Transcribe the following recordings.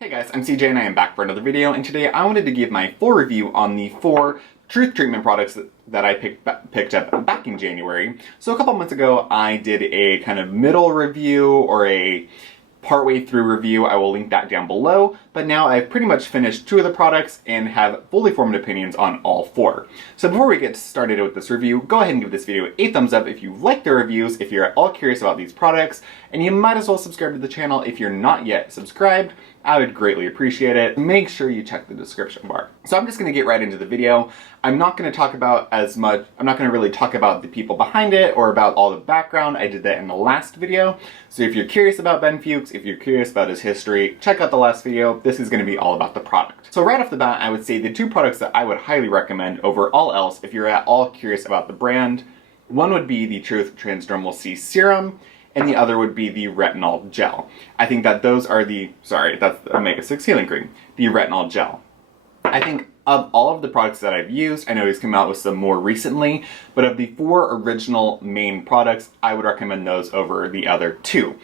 Hey guys, I'm CJ and I am back for another video, and today I wanted to give my full review on the 4 truth treatment products that I picked up back in January. So a couple months ago I did a kind of middle review or a partway through review. I will link that down below, but now I've pretty much finished 2 of the products and have fully formed opinions on all 4. So before we get started with this review, go ahead and give this video a thumbs up if you like the reviews, if you're at all curious about these products, and you might as well subscribe to the channel if you're not yet subscribed. I would greatly appreciate it. Make sure you check the description bar. So I'm just going to get right into the video. I'm not going to talk about I'm not going to really talk about the people behind it or about all the background. I did that in the last video. So if you're curious about Ben Fuchs, if you're curious about his history, check out the last video. This is going to be all about the product. So right off the bat, I would say the 2 products that I would highly recommend over all else if you're at all curious about the brand. One would be the Truth Transdermal C Serum, and the other would be the Retinol Gel. I think that those are that's the Omega-6 Healing Cream, the Retinol Gel. I think of all of the products that I've used, I know he's come out with some more recently, but of the 4 original main products, I would recommend those over the other 2.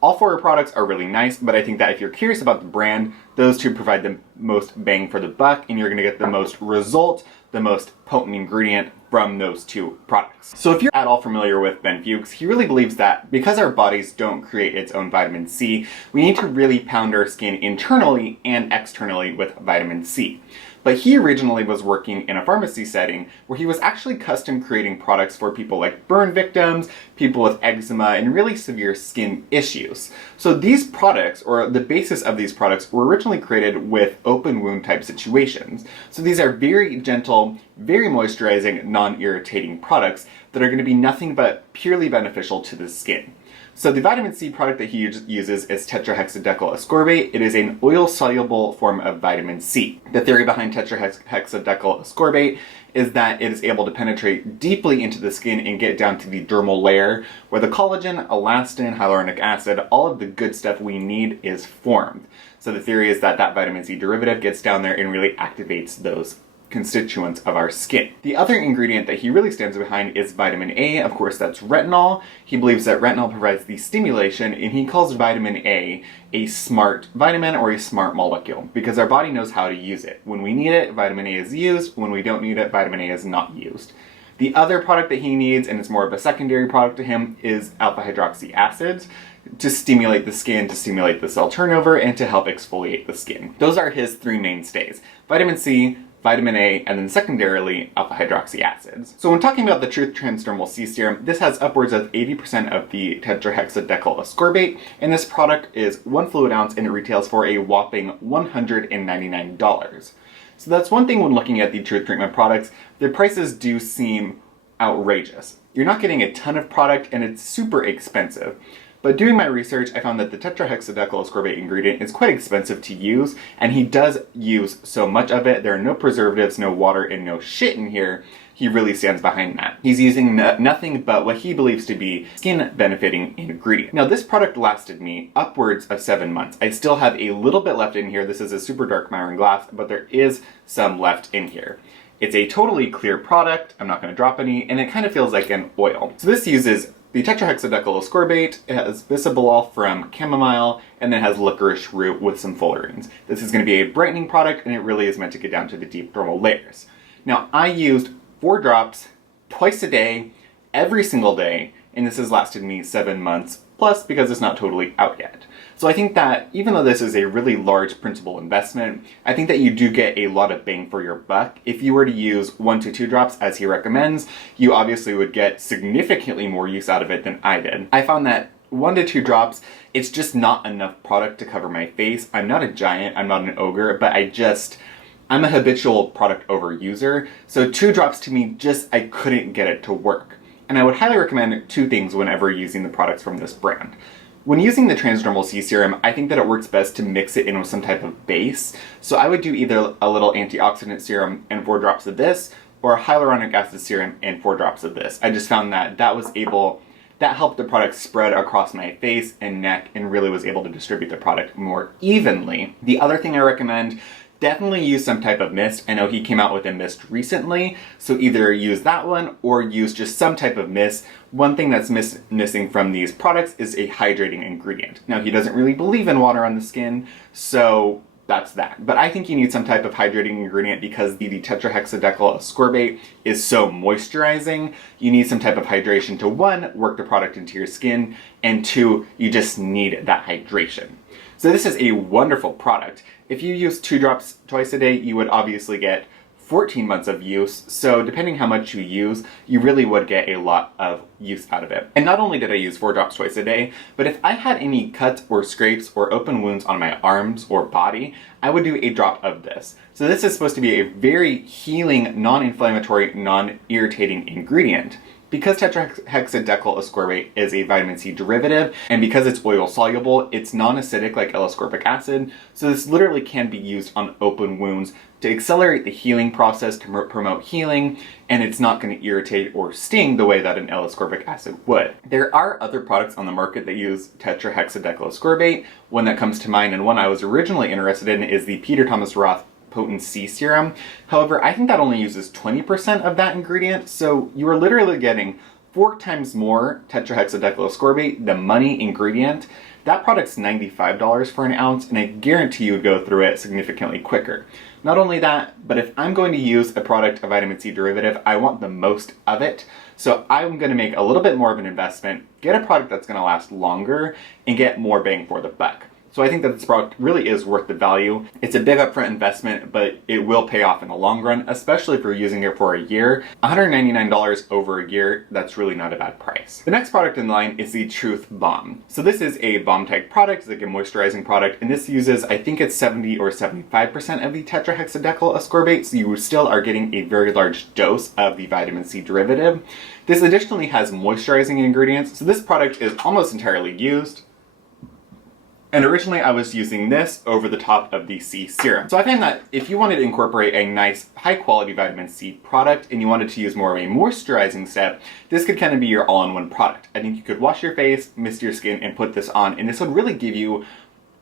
All 4 products are really nice, but I think that if you're curious about the brand, those 2 provide the most bang for the buck, and you're going to get the most result, the most potent ingredient from those 2 products. So if you're at all familiar with Ben Fuchs, he really believes that because our bodies don't create its own vitamin C, we need to really pound our skin internally and externally with vitamin C. But he originally was working in a pharmacy setting where he was actually custom creating products for people like burn victims, people with eczema, and really severe skin issues. So these products, or the basis of these products, were originally created with open wound type situations. So these are very gentle, very moisturizing, non-irritating products that are going to be nothing but purely beneficial to the skin. So the vitamin C product that he uses is tetrahexadecyl ascorbate. It is an oil-soluble form of vitamin C. The theory behind tetrahexadecyl ascorbate is that it is able to penetrate deeply into the skin and get down to the dermal layer, where the collagen, elastin, hyaluronic acid, all of the good stuff we need is formed. So the theory is that that vitamin C derivative gets down there and really activates those constituents of our skin. The other ingredient that he really stands behind is vitamin A. Of course, that's retinol. He believes that retinol provides the stimulation, and he calls vitamin A smart vitamin or a smart molecule because our body knows how to use it. When we need it, vitamin A is used. When we don't need it, vitamin A is not used. The other product that he needs, and it's more of a secondary product to him, is alpha hydroxy acids to stimulate the skin, to stimulate the cell turnover, and to help exfoliate the skin. Those are his 3 mainstays: vitamin C, vitamin A, and then secondarily alpha hydroxy acids. So when talking about the Truth Transdermal C Serum, this has upwards of 80% of the tetrahexadecyl ascorbate, and this product is 1 fluid ounce and it retails for a whopping $199. So that's one thing when looking at the Truth Treatment products, their prices do seem outrageous. You're not getting a ton of product and it's super expensive. But doing my research, I found that the tetrahexadecyl ascorbate ingredient is quite expensive to use, and he does use so much of it. There are no preservatives, no water, and no shit in here. He really stands behind that. He's using nothing but what he believes to be skin-benefiting ingredient. Now, this product lasted me upwards of 7 months. I still have a little bit left in here. This is a super dark Myron glass, but there is some left in here. It's a totally clear product. I'm not going to drop any, and it kind of feels like an oil. So this uses the tetrahexadecyl ascorbate. It has bisabolol from chamomile, and then has licorice root with some fullerenes. This is going to be a brightening product, and it really is meant to get down to the deep dermal layers. Now, I used 4 drops twice a day, every single day, and this has lasted me 7 months, plus because it's not totally out yet. So I think that even though this is a really large principal investment, I think that you do get a lot of bang for your buck. If you were to use 1 to 2 drops as he recommends, you obviously would get significantly more use out of it than I did. I found that 1 to 2 drops, it's just not enough product to cover my face. I'm not a giant, I'm not an ogre, but I'm a habitual product overuser, so 2 drops to me I couldn't get it to work. And I would highly recommend 2 things whenever using the products from this brand. When using the Transdermal C Serum, I think that it works best to mix it in with some type of base. So I would do either a little antioxidant serum and 4 drops of this, or a hyaluronic acid serum and 4 drops of this. I just found that that helped the product spread across my face and neck and really was able to distribute the product more evenly. The other thing I recommend definitely use some type of mist. I know he came out with a mist recently, so either use that one or use just some type of mist. One thing that's missing from these products is a hydrating ingredient. Now, he doesn't really believe in water on the skin, so that's that. But I think you need some type of hydrating ingredient because the tetrahexadecyl ascorbate is so moisturizing. You need some type of hydration to, one, work the product into your skin, and two, you just need that hydration. So this is a wonderful product. If you use 2 drops twice a day, you would obviously get 14 months of use, so depending how much you use, you really would get a lot of use out of it. And not only did I use 4 drops twice a day, but if I had any cuts or scrapes or open wounds on my arms or body, I would do a drop of this. So this is supposed to be a very healing, non-inflammatory, non-irritating ingredient. Because tetrahexadecyl ascorbate is a vitamin C derivative, and because it's oil soluble, it's non-acidic like L-ascorbic acid, so this literally can be used on open wounds to accelerate the healing process, to promote healing, and it's not going to irritate or sting the way that an L-ascorbic acid would. There are other products on the market that use tetrahexadecyl ascorbate. One that comes to mind, and one I was originally interested in, is the Peter Thomas Roth Potent C Serum. However, I think that only uses 20% of that ingredient, so you are literally getting 4 times more tetrahexadecyl ascorbate, the money ingredient. That product's $95 for an ounce, and I guarantee you would go through it significantly quicker. Not only that, but if I'm going to use a product, a vitamin C derivative, I want the most of it. So I'm going to make a little bit more of an investment, get a product that's going to last longer, and get more bang for the buck. So I think that this product really is worth the value. It's a big upfront investment, but it will pay off in the long run, especially if you're using it for a year. $199 over a year, that's really not a bad price. The next product in line is the Truth Balm. So this is a balm type product, it's like a moisturizing product, and this uses, I think it's 70 or 75% of the tetrahexadecyl ascorbate, so you still are getting a very large dose of the vitamin C derivative. This additionally has moisturizing ingredients, so this product is almost entirely used. And originally I was using this over the top of the C Serum. So I found that if you wanted to incorporate a nice high quality vitamin C product and you wanted to use more of a moisturizing step, this could kind of be your all-in-one product. I think you could wash your face, mist your skin, and put this on, and this would really give you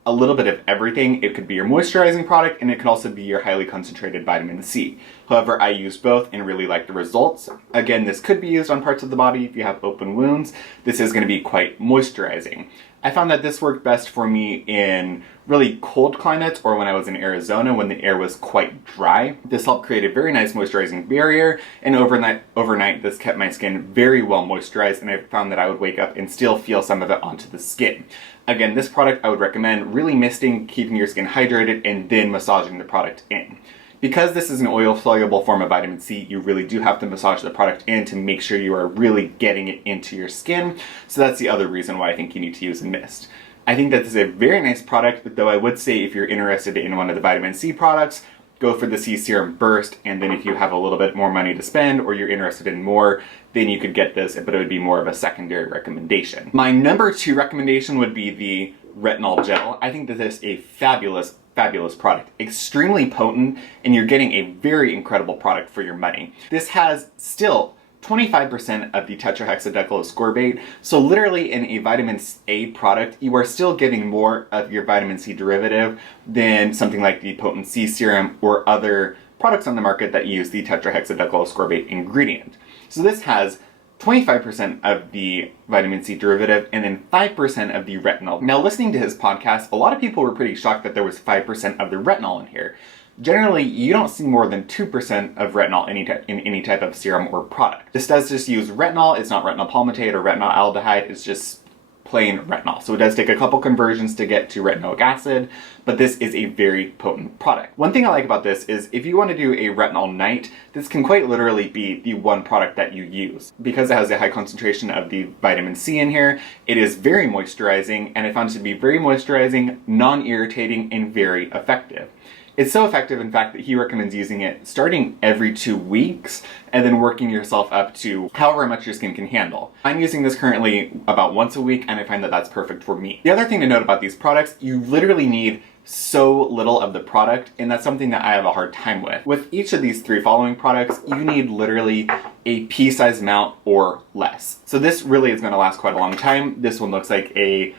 a little bit of everything. It could be your moisturizing product, and it could also be your highly concentrated vitamin C. However, I used both and really liked the results. Again, this could be used on parts of the body if you have open wounds. This is going to be quite moisturizing. I found that this worked best for me in really cold climates or when I was in Arizona when the air was quite dry. This helped create a very nice moisturizing barrier, and overnight this kept my skin very well moisturized, and I found that I would wake up and still feel some of it onto the skin. Again, this product I would recommend really misting, keeping your skin hydrated, and then massaging the product in. Because this is an oil-soluble form of vitamin C, you really do have to massage the product in to make sure you are really getting it into your skin. So that's the other reason why I think you need to use a mist. I think that this is a very nice product, though I would say if you're interested in one of the vitamin C products, go for the C Serum first, and then if you have a little bit more money to spend or you're interested in more, then you could get this, but it would be more of a secondary recommendation. My number 2 recommendation would be the Retinol Gel. I think that this is a fabulous product, extremely potent, and you're getting a very incredible product for your money. This has still 25% of the tetrahexadecyl ascorbate, so literally in a vitamin A product, you are still getting more of your vitamin C derivative than something like the potent C Serum or other products on the market that use the tetrahexadecyl ascorbate ingredient. So this has 25% of the vitamin C derivative, and then 5% of the retinol. Now, listening to his podcast, a lot of people were pretty shocked that there was 5% of the retinol in here. Generally, you don't see more than 2% of retinol in any type of serum or product. This does just use retinol. It's not retinol palmitate or retinol aldehyde. It's just plain retinol. So it does take a couple conversions to get to retinoic acid, but this is a very potent product. One thing I like about this is if you want to do a retinol night, this can quite literally be the one product that you use. Because it has a high concentration of the vitamin C in here, it is very moisturizing, and I found it to be very moisturizing, non-irritating, and very effective. It's so effective, in fact, that he recommends using it starting every 2 weeks and then working yourself up to however much your skin can handle. I'm using this currently about once a week, and I find that that's perfect for me. The other thing to note about these products, you literally need so little of the product, and that's something that I have a hard time with. With each of these 3 following products, you need literally a pea-sized amount or less. So this really is going to last quite a long time. This one looks like a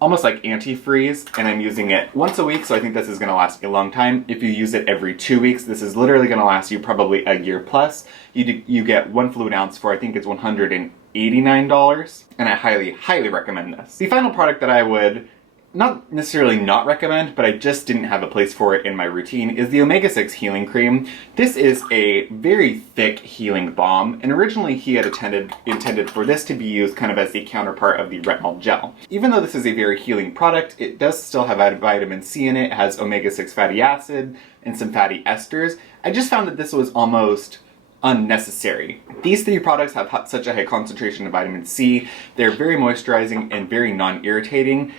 almost like antifreeze, and I'm using it once a week, so I think this is going to last a long time. If you use it every 2 weeks, this is literally going to last you probably a year plus. You get 1 fluid ounce for, I think it's $189, and I highly recommend this. The final product that I would not necessarily not recommend, but I just didn't have a place for it in my routine, is the Omega-6 Healing Cream. This is a very thick healing balm, and originally he had intended for this to be used kind of as the counterpart of the retinol gel. Even though this is a very healing product, it does still have vitamin C in it. It has omega-6 fatty acid and some fatty esters. I just found that this was almost unnecessary. These 3 products have such a high concentration of vitamin C. They're very moisturizing and very non-irritating.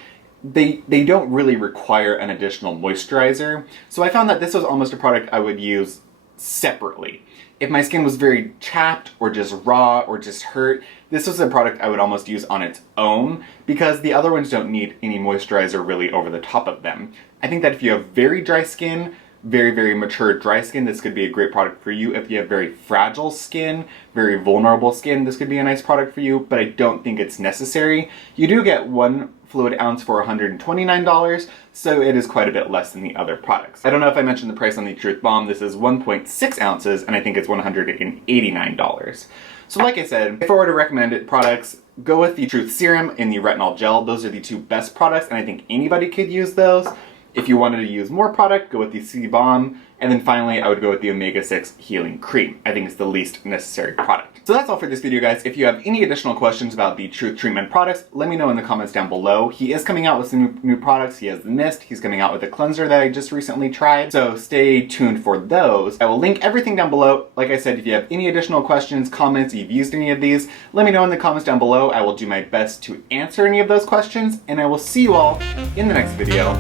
They don't really require an additional moisturizer, so I found that this was almost a product I would use separately. If my skin was very chapped or just raw or just hurt, this was a product I would almost use on its own, because the other ones don't need any moisturizer really over the top of them. I think that if you have very dry skin, very mature dry skin, this could be a great product for you. If you have very fragile skin, very vulnerable skin, this could be a nice product for you, but I don't think it's necessary. You do get 1 fluid ounce for $129, so it is quite a bit less than the other products. I don't know if I mentioned the price on the Truth Balm. This is 1.6 ounces, and I think it's $189. So like I said, if I were to recommend products, go with the Truth Serum and the Retinol Gel. Those are the 2 best products, and I think anybody could use those. If you wanted to use more product, go with the C Balm. And then finally, I would go with the Omega-6 Healing Cream. I think it's the least necessary product. So that's all for this video, guys. If you have any additional questions about the Truth Treatment products, let me know in the comments down below. He is coming out with some new products. He has the mist. He's coming out with a cleanser that I just recently tried. So stay tuned for those. I will link everything down below. Like I said, if you have any additional questions, comments, you've used any of these, let me know in the comments down below. I will do my best to answer any of those questions, and I will see you all in the next video.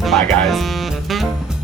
Bye, guys.